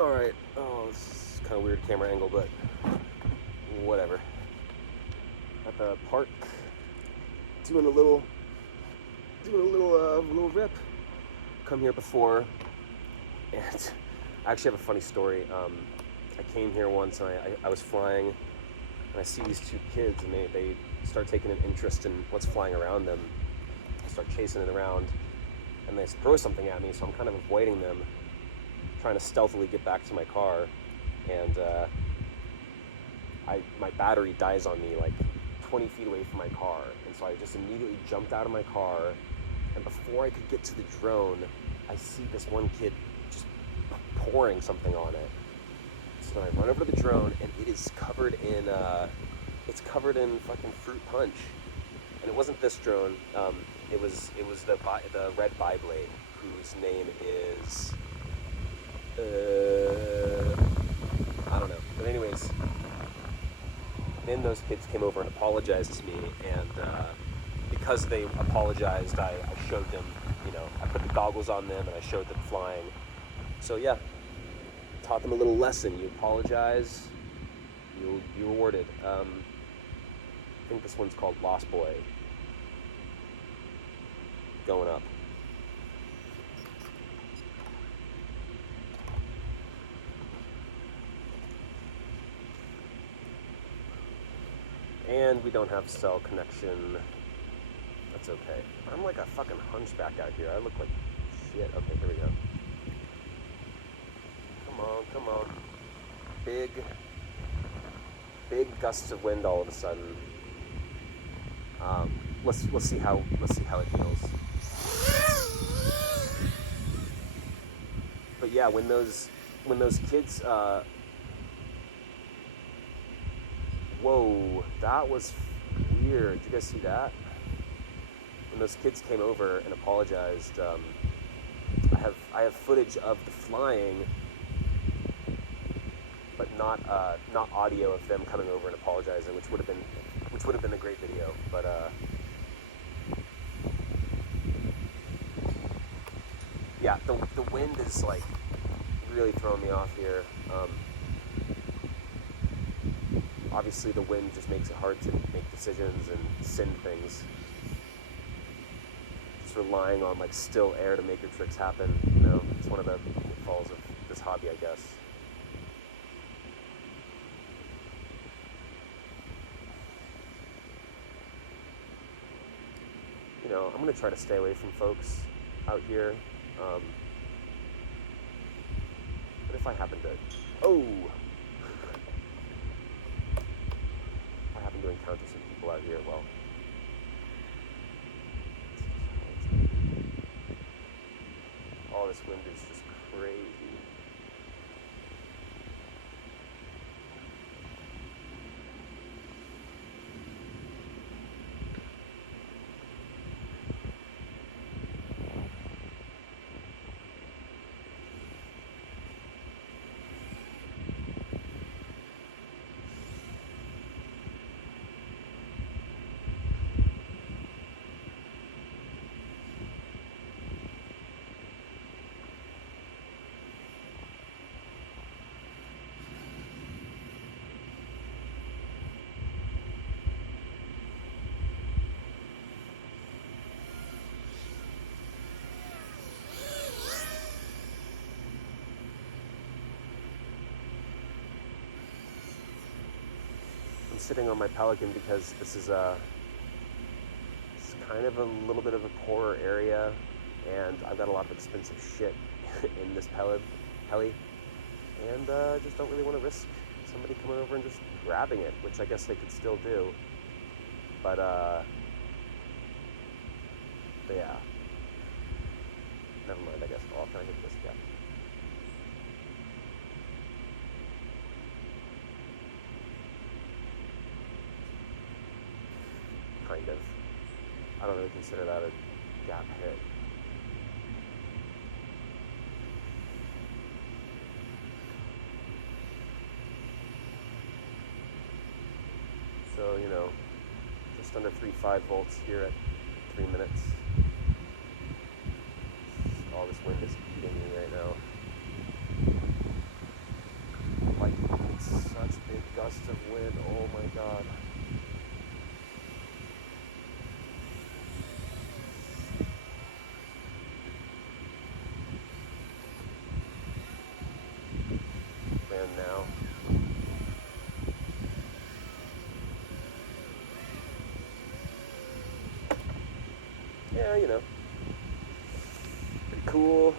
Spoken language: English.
Alright, oh, this is kind of weird camera angle, but whatever. At the park, doing a little rip. Come here before, and I actually have a funny story. I came here once, and I was flying, and I see these two kids, and they start taking an interest in what's flying around them. I start chasing it around, and they throw something at me, so I'm kind of avoiding them, trying to stealthily get back to my car, and my battery dies on me like 20 feet away from my car, and so I just immediately jumped out of my car, and before I could get to the drone, I see this one kid just pouring something on it. So then I run over to the drone, and it is covered in fucking fruit punch. And it wasn't this drone. It was the red Beyblade, whose name is I don't know. But anyways, then those kids came over and apologized to me, and because they apologized, I showed them, I put the goggles on them and I showed them flying. So yeah, taught them a little lesson. You apologize, you'll be rewarded. I think this one's called Lost Boy. Going up. And we don't have cell connection. That's okay. I'm like a fucking hunchback out here. I look like shit. Okay, here we go. Come on. Big gusts of wind all of a sudden. Let's see how it feels. But yeah, when those kids whoa, that was weird. Did you guys see that? When those kids came over and apologized, I have footage of the flying, but not audio of them coming over and apologizing, which would have been a great video. But yeah, the wind is like really throwing me off here. Obviously, the wind just makes it hard to make decisions and send things. Just relying on like still air to make your tricks happen. It's one of the pitfalls of this hobby, I guess. I'm gonna try to stay away from folks out here. But if I happen to, to encounter some people out here, well, all this wind is just crazy. Sitting on my Pelican because this is it's kind of a little bit of a poorer area, and I've got a lot of expensive shit in this heli, and just don't really want to risk somebody coming over and just grabbing it, which I guess they could still do, but yeah, never mind. I guess I'll try to hit this guy. Kind of. I don't really consider that a gap hit. So, just under 3.5 volts here at 3 minutes. All this wind is beating me right now. of wind. Oh my god. And now. Yeah, you know. Pretty cool.